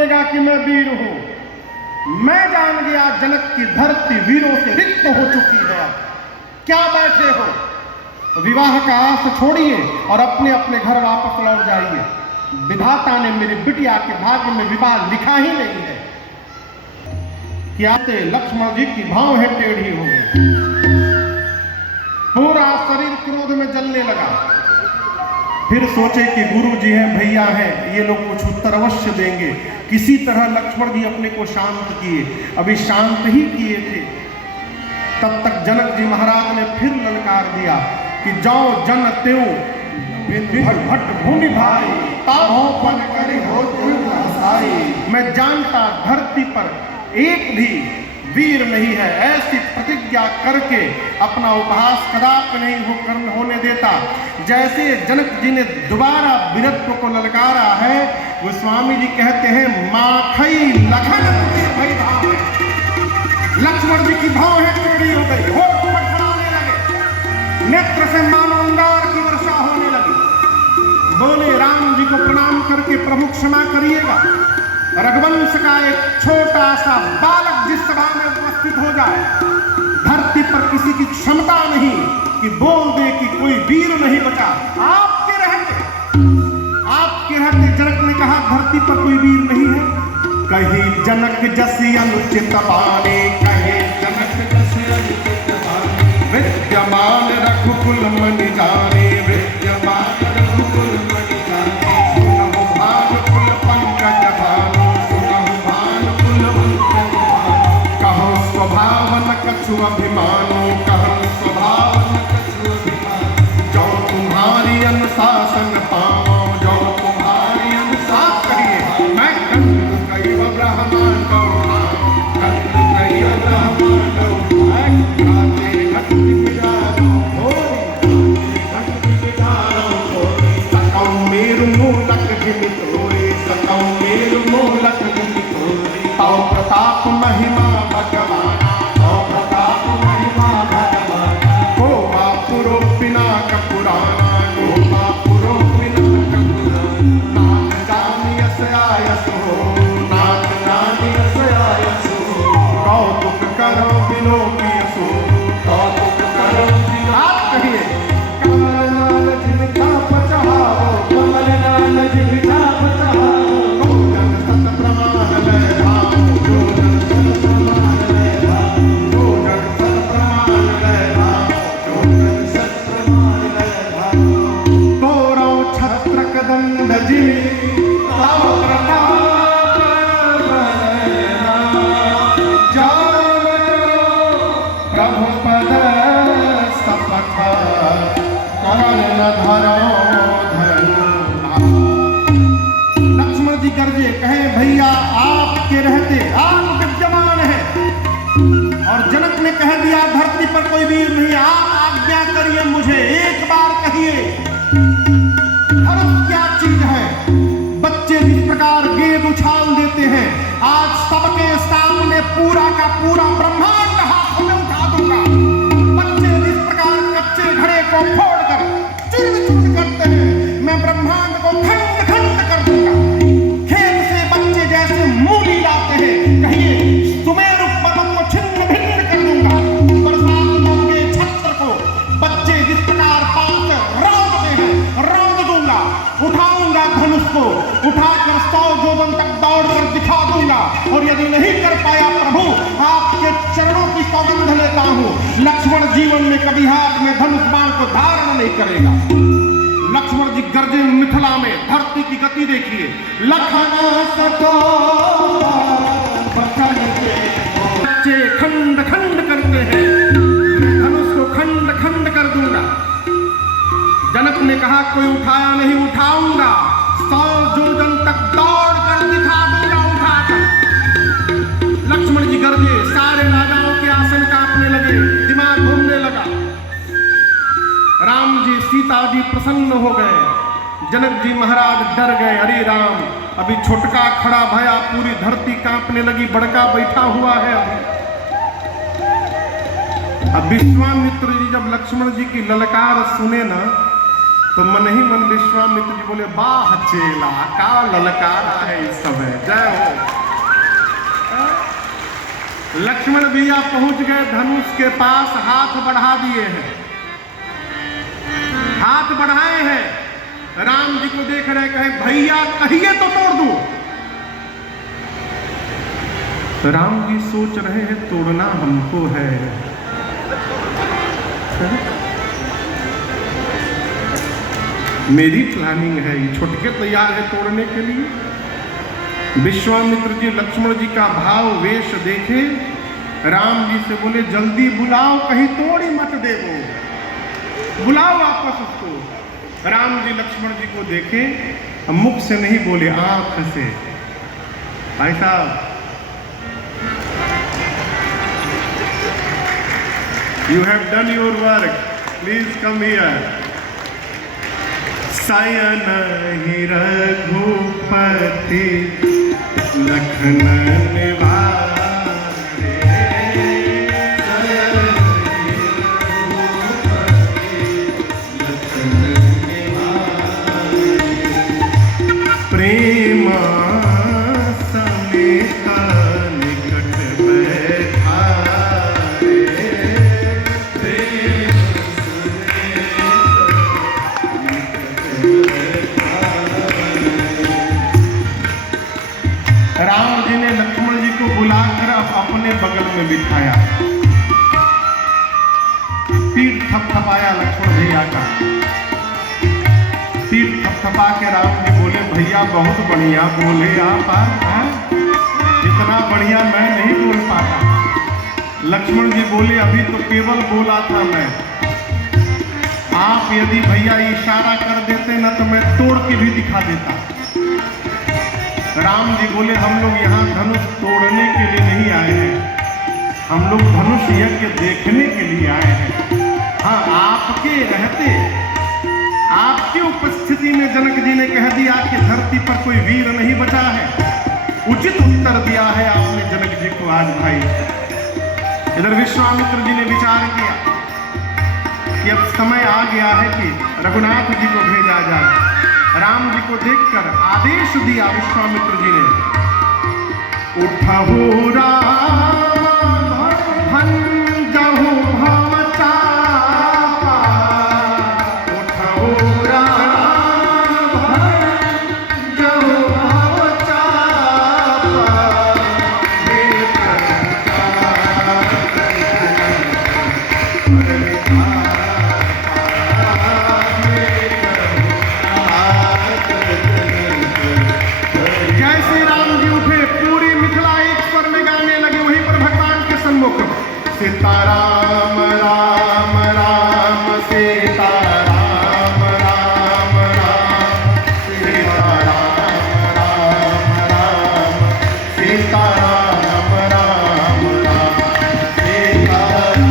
बनेगा कि मैं वीर हूं। मैं जान गया जनक की धरती वीरों से रिक्त हो चुकी है। क्या बैठे हो? विवाह का आस छोड़िए और अपने अपने घर वापस लौट जाइए। विधाता ने मेरी बिटिया के भाग्य में विवाह लिखा ही नहीं है। क्या लक्ष्मण जी की भाव है टेढ़ी हो गई, पूरा शरीर क्रोध में जलने लगा। फिर सोचे कि गुरु जी हैं, भैया हैं, ये लोग कुछ उत्तर अवश्य देंगे। किसी तरह लक्ष्मण जी अपने को शांत किए। अभी शांत ही किए थे, तब तक जनक जी महाराज ने फिर ललकार दिया कि जाओ जन त्यों भट भूमि भाई, पन करे हो मैं जानता धरती पर एक भी वीर नहीं है। ऐसी प्रतिज्ञा करके अपना उपहास कदापि नहीं होने देता। जैसे जनक जी ने दोबारा वीरत्व को ललकारा है, गोस्वामी जी कहते हैं माखई लखन के भाई भाव है। लक्ष्मण जी की भाव है टेढ़ी हो गई, होठ फड़फड़ाने लगे, नेत्र से मानो अंगार की वर्षा होने लगी। बोले राम जी को प्रणाम करके प्रभु क्षमा करिएगा। रघुवंश का एक छोटा सा बालक जिस सभा में उपस्थित हो जाए, धरती पर किसी की क्षमता नहीं कि बोल दे कि कोई वीर नहीं बचा। आपके रहते जनक ने कहा धरती पर कोई वीर नहीं है। कहे जनक जसी अनुचित बाने, कहे जनक जसी अनुचित बाने, विद्यमान रघुकुल मनि जाने, विद्यमान रघुकुल मनि जाने, सुनहु भानुकुल पंकज भानु, सुनहु भानुकुल पंकज भानु, कहो स्वभाव न कछु अभिमानो, कहो स्वभाव न कछु अभिमानो, जो तुम्हारी अनुशासन पाओ, जो तुम्हारी अनुशासन करिए। मैं कंद कई ब्रह्मांड कंद कई ब्रह्मांड प्रताप महिमा भगवान, प्रताप महिमा भगवान, को पुरो बिना कपुराना, को पुरो बिना कपुराना, नाथ जानियस आयस हो, नाथ जानियस आयस हो, कौतुक करो विलोकियसो, कौतुक करो विलोकियसो। आप कहिए कमल नाल जिनका पचहाओ, कमल नाल जिनका पचहाओ, जन सत प्रमाण ले भाव, जो जन सत प्रमाण ले भाव, जो जन सत प्रमाण ले भाव, जो जन सत प्रमाण ले भाव। तोरो छत्र कदंड जिमि तव प्रताप बरना, जानो प्रभु पद सपथ, करण धरो धनु। लक्ष्मण जी गरजे, कहे भैया आपके रहते आप विद्यमान है, और जनक ने कह दिया धरती पर कोई वीर नहीं। आप आज्ञा करिए मुझे, एक बार कहिए धर्म क्या चीज है। बच्चे जिस प्रकार गेंद उछाल देते हैं, आज सबके सामने पूरा का पूरा ब्रह्मांड हाथों में उठा दूंगा। बच्चे जिस प्रकार कच्चे घड़े को फोड़कर चूर्ण चूर्ण करते हैं, मैं ब्रह्मांड को खंड खंड कर दूंगा। खेत से बच्चे जैसे मूली लाते हैं, कहिए सुमेरु पर्वत को छिन्न भिन्न कर दूंगा। बरसात के छत्र को बच्चे जिस प्रकार पास रौंदते हैं, रौंद दूंगा। उठाऊंगा धनुष को, उठाकर 100 जोजन तक दौड़कर दिखा दूंगा। और यदि नहीं कर पाया प्रभु, आपके चरणों की सौगंध लेता हूं, लक्ष्मण जीवन में कभी हाथ में धनुष बाण को धारण नहीं करेगा। लक्ष्मण जी गर्जे मिथिला में, धरती की गति देखिए। लखन सतो बच्चे खंड खंड करते हैं, मैं धनुष को खंड खंड कर दूंगा। जनक ने कहा कोई उठाया नहीं, उठाऊंगा। 100 जोजन तक दौड़ कर दिखा दूंगा उठाकर। लक्ष्मण जी गरजे, सारे राजाओं के आसन कांपने लगे, दिमाग घूमने लगा। राम जी सीता जी प्रसन्न हो गए, जनक जी महाराज डर गए। अरे राम, अभी छोटका खड़ा भया, पूरी धरती कांपने लगी, बड़का बैठा हुआ है। अब विश्वामित्र जी जब लक्ष्मण जी की ललकार सुने ना, तो मन ही मन विश्वामित्र जी बोले, वाह चेला का ललकारा है इस समय, जय हो। लक्ष्मण भैया पहुंच गए धनुष के पास, हाथ बढ़ा दिए हैं, हाथ बढ़ाए हैं। राम जी को देख रहे, कहे भैया कहिए तो तोड़ दूं। राम जी सोच रहे हैं तोड़ना हमको है, मेरी प्लानिंग है, ये छुटके तैयार है तोड़ने के लिए। विश्वामित्र जी लक्ष्मण जी का भाव वेश देखे, राम जी से बोले जल्दी बुलाओ, कहीं तोड़ ही मत दे वो, बुलाओ वापस उसको। राम जी लक्ष्मण जी को देखे, मुख से नहीं बोले, आंख से। भाई साहब, you have done your work, please come here. सायन ही रघुपति लखन निवारे, प्रेम समेत निकट बैठारे, प्रेम राम जी ने लक्ष्मण जी को बुलाकर अपने बगल में बिठाया, पीठ थपथपाया लक्ष्मण भैया का, पीठ थपथपा के राम जी बोले भैया बहुत बढ़िया बोले आप, इतना बढ़िया मैं नहीं बोल पाता। लक्ष्मण जी बोले अभी तो केवल बोला था मैं, आप यदि भैया इशारा कर देते ना तो मैं तोड़ के भी दिखा देता। राम जी बोले हम लोग यहाँ धनुष तोड़ने के लिए नहीं आए हैं, हम लोग धनुष यज्ञ देखने के लिए आए हैं। हाँ, आपके रहते, आपकी उपस्थिति में जनक जी ने कह दिया कि धरती पर कोई वीर नहीं बचा है, उचित उत्तर दिया है आपने जनक जी को आज भाई। इधर विश्वामित्र जी ने विचार किया कि अब समय आ गया है कि रघुनाथ जी को भेजा जाए। राम जी को देखकर आदेश दिया विश्वामित्र जी ने, उठहु राम भंजहु भव चापा, उठहु राम भंजहु भव चापा, सीताराम राम राम सीताराम राम राम सीताराम राम राम सीताराम राम राम सीताराम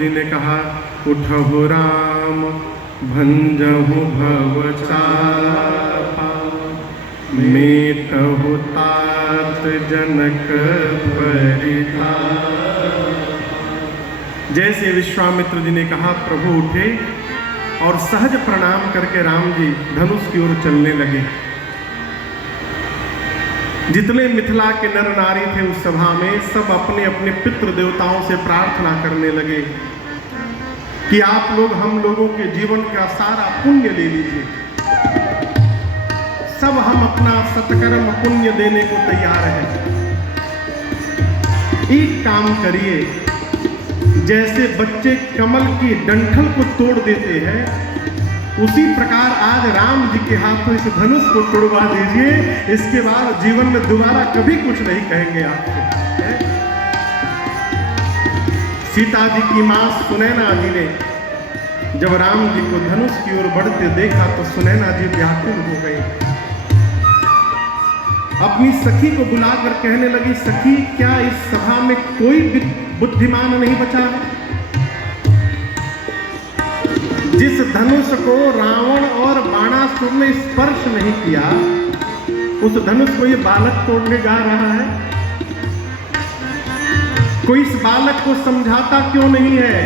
जी ने कहा, उठहु राम भंजहु भव चापा, मेटहु तात जनक परिताप। जैसे विश्वामित्र जी ने कहा, प्रभु उठे और सहज प्रणाम करके राम जी धनुष की ओर चलने लगे। जितने मिथिला के नर नारी थे उस सभा में, सब अपने अपने पितृ देवताओं से प्रार्थना करने लगे कि आप लोग हम लोगों के जीवन का सारा पुण्य ले लीजिए। सब हम अपना सत्कर्म पुण्य देने को तैयार हैं। एक काम करिए, जैसे बच्चे कमल की डंठल को तोड़ देते हैं, उसी प्रकार आज राम जी के हाथों इस धनुष को तोड़वा दीजिए। इसके बाद जीवन में दोबारा कभी कुछ नहीं कहेंगे आपसे। सीता जी की मां सुनैना जी ने जब राम जी को धनुष की ओर बढ़ते देखा तो सुनैना जी व्याकुल हो गई। अपनी सखी को बुलाकर कहने लगी, सखी क्या इस सभा में कोई बुद्धिमान नहीं बचा? जिस धनुष को रावण और बाणासुर ने स्पर्श नहीं किया, उस धनुष को ये बालक तोड़ने जा रहा है। कोई इस बालक को समझाता क्यों नहीं है?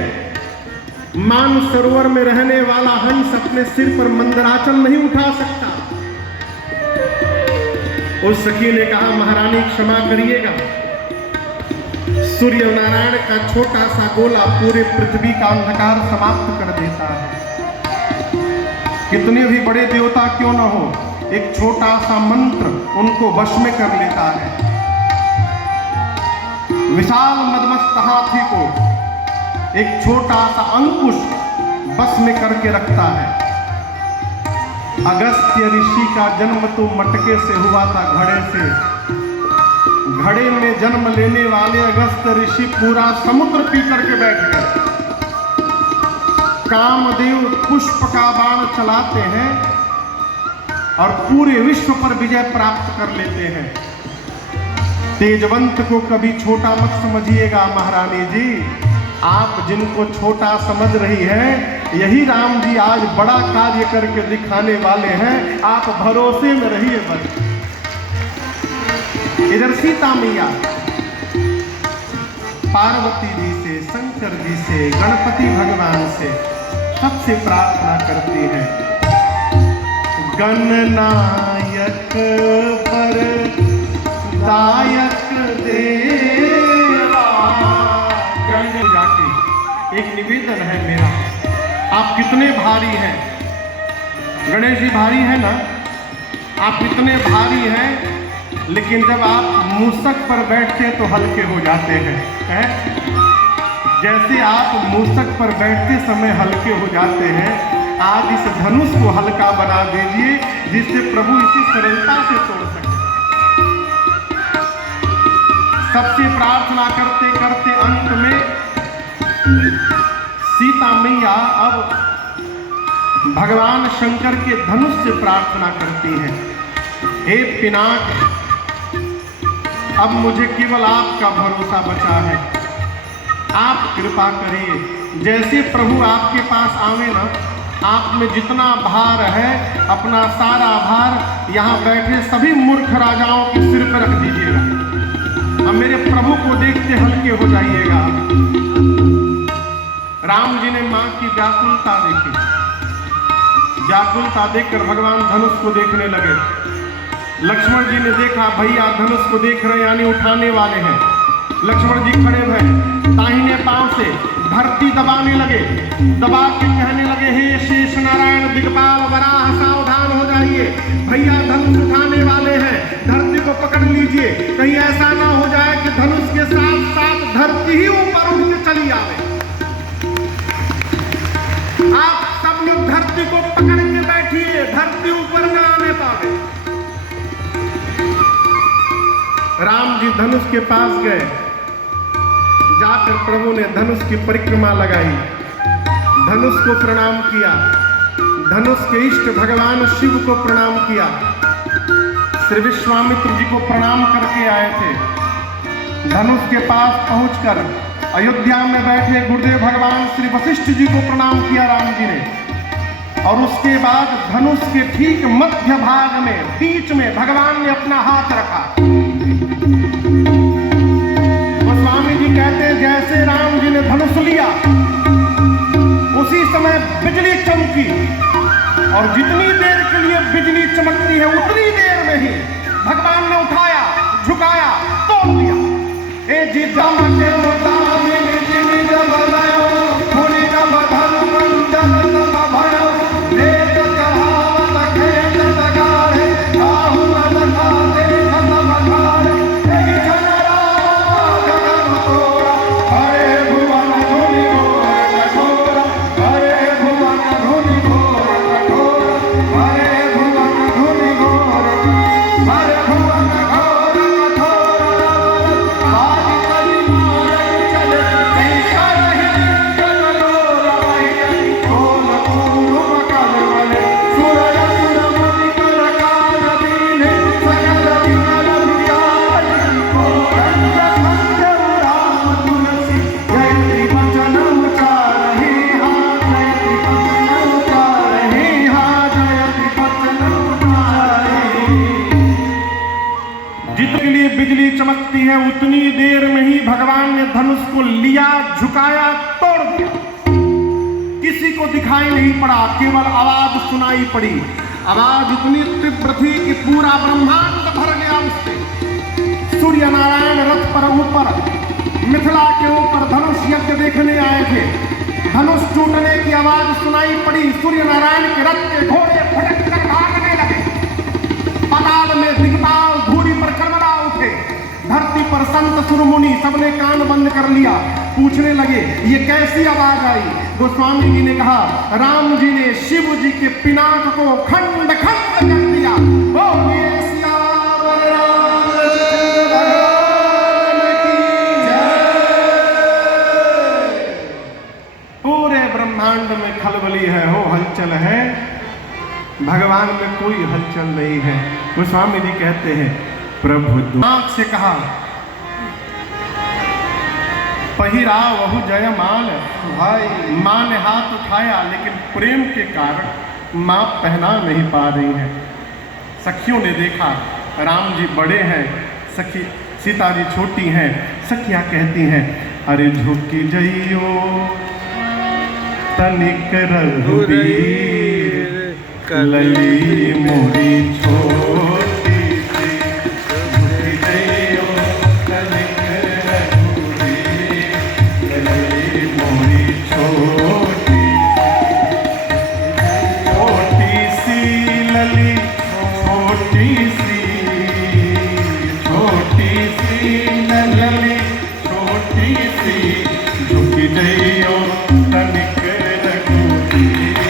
मान सरोवर में रहने वाला हंस अपने सिर पर मंदराचल नहीं उठा सकता। उस सखी ने कहा, महारानी क्षमा करिएगा, सूर्य नारायण का छोटा सा गोला पूरे पृथ्वी का अंधकार समाप्त कर देता है। कितने भी बड़े देवता क्यों न हो, एक छोटा सा मंत्र उनको वश में कर लेता है। विशाल मदमस्त हाथी को एक छोटा सा अंकुश बस में करके रखता है। अगस्त्य ऋषि का जन्म तो मटके से हुआ था, घड़े से। घड़े में जन्म लेने वाले अगस्त्य ऋषि पूरा समुद्र पी करके बैठ गए। कामदेव पुष्प का बाण चलाते हैं और पूरे विश्व पर विजय प्राप्त कर लेते हैं। तेजवंत को कभी छोटा मत समझिएगा महारानी जी। आप जिनको छोटा समझ रही हैं, यही राम जी आज बड़ा कार्य करके दिखाने वाले हैं। आप भरोसे में रहिए बस। इधर सीता मैया पार्वती जी से, शंकर जी से, गणपति भगवान से सबसे प्रार्थना करती है, गणनायक पर दायक देवा। गण जाके एक निवेदन है मेरा, आप कितने भारी हैं? गणेश जी भारी है ना? आप इतने भारी हैं, लेकिन जब आप मूसक पर बैठते हैं तो हल्के हो जाते हैं। जैसे आप मूसक पर बैठते समय हल्के हो जाते हैं, आज इस धनुष को हल्का बना दीजिए, जिससे प्रभु इसी सरलता से तोड़ सके। सबसे प्रार्थना करते करते अंत में सीता मैया अब भगवान शंकर के धनुष से प्रार्थना करती हैं, हे पिनाक, अब मुझे केवल आपका भरोसा बचा है। आप कृपा करिए, जैसे प्रभु आपके पास आवे ना, आप में जितना भार है, अपना सारा भार यहाँ बैठे सभी मूर्ख राजाओं के सिर पर रख दीजिएगा। अब मेरे प्रभु को देखते हल्के हो जाइएगा। राम जी ने मां की व्याकुलता देखी। व्याकुलता देखकर भगवान धनुष को देखने लगे। लक्ष्मण जी ने देखा, भैया धनुष को देख रहे यानी उठाने वाले हैं। लक्ष्मण जी खड़े भय दाहिने पांव से धरती दबाने लगे। दबा के कहने लगे, हे शेष नारायण दिग्पाल वराह, सावधान हो जाइए, भैया धनुष उठाने वाले हैं, धरती को पकड़ लीजिए। कहीं ऐसा ना हो जाए कि धनुष के साथ साथ धरती ही ऊपर उठ के चली आवे। आप सब लोग धरती को पकड़ के बैठिए, धरती ऊपर न आने पावे। राम जी धनुष के पास गए। जाकर प्रभु ने धनुष की परिक्रमा लगाई, धनुष को प्रणाम किया, धनुष के इष्ट भगवान शिव को प्रणाम किया। श्री विश्वामित्र जी को प्रणाम करके आए थे। धनुष के पास पहुंचकर अयोध्या में बैठे गुरुदेव भगवान श्री वशिष्ठ जी को प्रणाम किया राम जी ने, और उसके बाद धनुष के ठीक मध्य भाग में बीच में भगवान ने अपना हाथ रखा। गोस्वामी जी कहते हैं जैसे राम जी ने धनुष लिया उसी समय बिजली चमकी, और जितनी देर के लिए बिजली चमकती है उतनी देर में ही भगवान ने उठाया, झुकाया, तोड़ दिया। ए जी दम के मुताबिक जिनी जब बनायो मुनि जब धन मंडल तब भयो देख कहावत खेत लगाड़े आहु लगा दे तब बखाड़े एक जनरा जगत तोड़ा हरे भुवन धुनि घोर कठोरा हरे भुवन धुनि घोर कठोरा हरे भुवन धुनि घोर हरे भुवन घोर कठोरा आदि कलि मारक चले ऐसा रही कललोरा रही कोल पूर्व कल वले सूरज सुरमणि कर काल दीने सकल विकल विचार रंग खंड राम तुलसी जयति वचन उचारहि हाथ जयति वचन उचारहि हाथ जयति वचन उचारहि। जितने लिए बिजली चमकती है उतनी देर में ही भगवान ने धनुष को लिया, झुकाया, तोड़ दिया। किसी को दिखाई नहीं पड़ा, केवल आवाज सुनाई पड़ी। आवाज इतनी तीव्र थी कि पूरा ब्रह्मांड भर गया उससे। सूर्य नारायण रथ पर ऊपर मिथिला के ऊपर धनुष यज्ञ देखने आए थे। धनुष टूटने की आवाज सुनाई पड़ी। सूर्य नारायण के रथ के घोड़े फटक कर भागने लगे। पाताल में दिग्पाल धूरी पर करमला उठे। धरती पर संत सुरमुनि सबने कान बंद कर लिया। पूछने लगे ये कैसी आवाज आई। गोस्वामी जी ने कहा राम जी ने शिव जी के पिनाक को खंड खंड कर दिया। बोलिए सियावर रामचंद्र भगवान की जय। पूरे ब्रह्मांड में खलबली है, हो हलचल है, भगवान में कोई हलचल नहीं है। गोस्वामी जी कहते हैं प्रभु आंख से कहा पहिरा वहु जय माल भाई। मां ने हाथ उठाया लेकिन प्रेम के कारण मां पहना नहीं पा रही है। सखियों ने देखा राम जी बड़े हैं, सखी सीता जी छोटी हैं। सखियां कहती हैं अरे झुकी जइयो तनिक रघुबीर कलली मोरी छोटी सी झुकी जइयो तनिक रघुबीर कलली मोरी छोटी छोटी सी लली छोटी सी लली छोटी सी झुकी जइयो तनिक रघुबीर।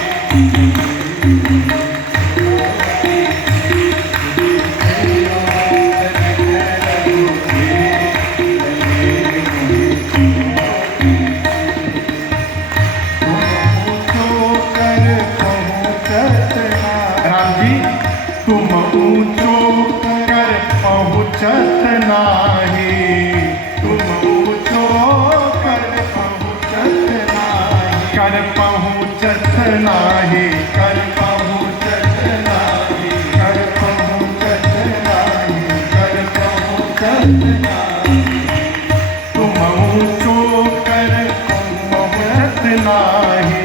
तुम ऊंचो कर पहुँचत नाही, तुम ऊंचो कर पहुँचत नाही, कर पहुँचत नाही, कर पहुँचत नाही, कर पहुँचत नाही, कर पहुँचत नाही। तुम ऊंचो कर पहुँचत नाही,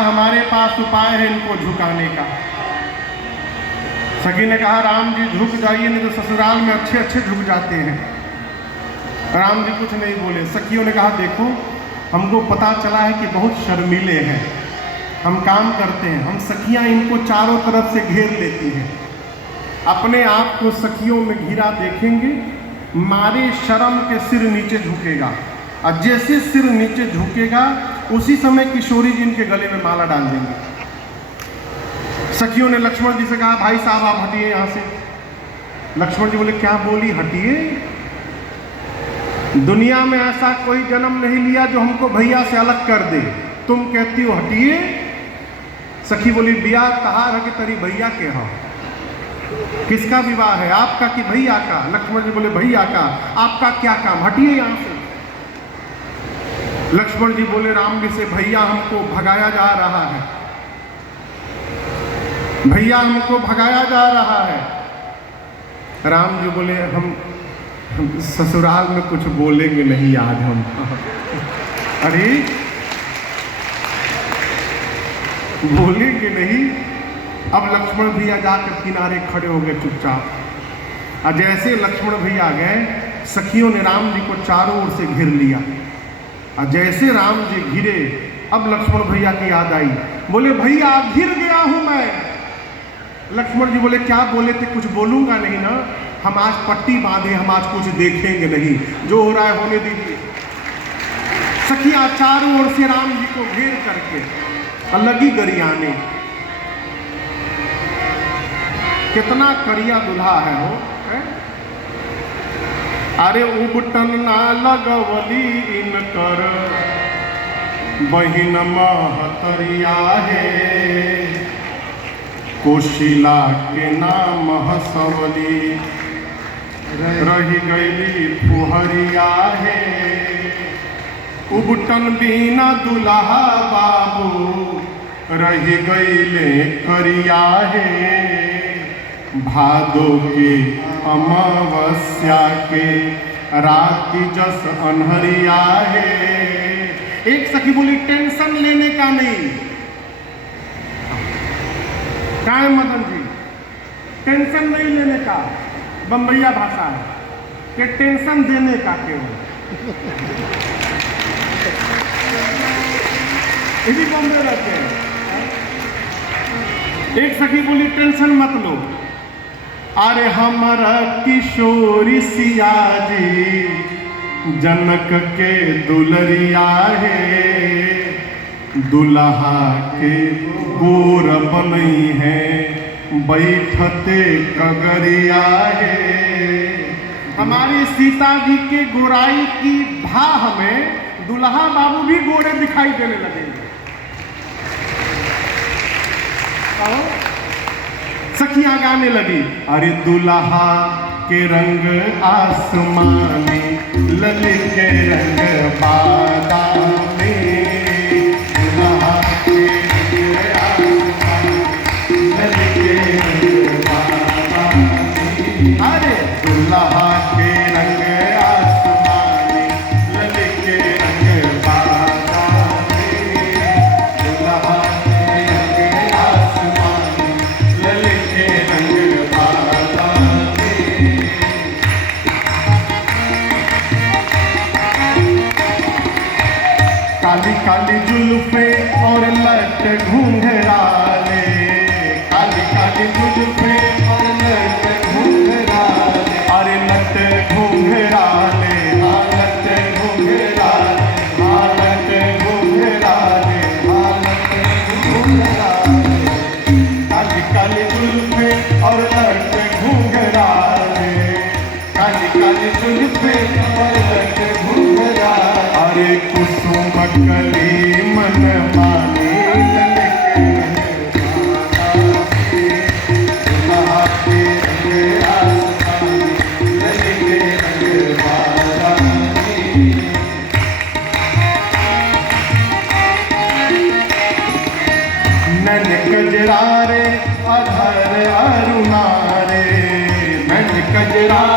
हमारे पास उपाय है इनको झुकाने का। सखी ने कहा राम जी झुक जाइए, नहीं तो ससुराल में अच्छे अच्छे झुक जाते हैं। राम जी कुछ नहीं बोले। सखियों ने कहा देखो हमको पता चला है कि बहुत शर्मीले हैं, हम काम करते हैं। हम सखियां इनको चारों तरफ से घेर लेती हैं। अपने आप को सखियों में घिरा देखेंगे, मारे शर्म के सिर नीचे झुकेगा, और जैसे सिर नीचे झुकेगा उसी समय किशोरी जी इनके गले में माला डाल देंगे। सखियों ने लक्ष्मण जी से कहा भाई साहब आप हटिए यहाँ से। लक्ष्मण जी बोले क्या बोली, हटिए, दुनिया में ऐसा कोई जन्म नहीं लिया जो हमको भैया से अलग कर दे, तुम कहती हो हटिए। सखी बोली बिया कहा है कि तेरी भैया के हो, किसका विवाह है, आपका कि भैया का? लक्ष्मण जी बोले भैया का, आपका क्या काम, हटिए यहां से। लक्ष्मण जी बोले राम जी से भैया हमको भगाया जा रहा है, भैया हमको भगाया जा रहा है। राम जी बोले हम ससुराल में कुछ बोलेंगे नहीं आज हम। अरे बोलेंगे नहीं। अब लक्ष्मण भैया जाकर किनारे खड़े हो गए चुपचाप। और जैसे लक्ष्मण भैया गए, सखियों ने राम जी को चारों ओर से घिर लिया। और जैसे राम जी घिरे, अब लक्ष्मण भैया की याद आई, बोले भैया घिर गया हूं मैं। लक्ष्मण जी बोले क्या बोले थे, कुछ बोलूंगा नहीं ना, हम आज पट्टी बांधे, हम आज कुछ देखेंगे नहीं, जो हो रहा है होने दीजिए। सखियां चारों ओर से राम जी को घेर करके अलग ही गरियाने। कितना करिया दुल्हा है वो है? अरे उबटन ना लगवली इनकर बहिन महतरिया है, कोशिला के नाम हसवली रही गईली फुहरिया है। उबटन बिना दुल्हा बाबू रही गईले करिया है, भादो के अमावस्या के राति जस अनहरिया है। एक सखी बोली टेंशन लेने का नहीं, क्या है मदन जी, टेंशन नहीं लेने का, बम्बैया भाषा है कि टेंशन देने का केवल। ये भी बॉम्बे रहते हैं। एक सखी बोली टेंशन मत लो, अरे हमारा किशोरी सिया जी जनक के दुलरिया है, दुल्हा के गोर बनई है, बैठते कगरिया है। हमारी सीता जी के गोराई की भाह में दुल्हा बाबू भी गोरे दिखाई देने लगेंगे। सखियां गाने लगी, अरे दुल्हा के रंग आसमानी, ललित के रंग बादामी, दुल्हा के रंग आसमानी, ललित के रंग बादामी। अरे दुल्हा के रंग आसमानी, ललित के रंग बादामी, दुल्हा के रंग आसमानी, ललित के रंग बादामी। काली काली जुल्फे और लट घूंघराले, काली काली जुल्फे और लट घूंघराले, अरे लट घूंघराले, हाँ लट घूंघराले, हाँ लट घूंघराले, हाँ लट घूंघराले। काली काली जुल्फे और लट घूंघराले, काली काली जुल्फे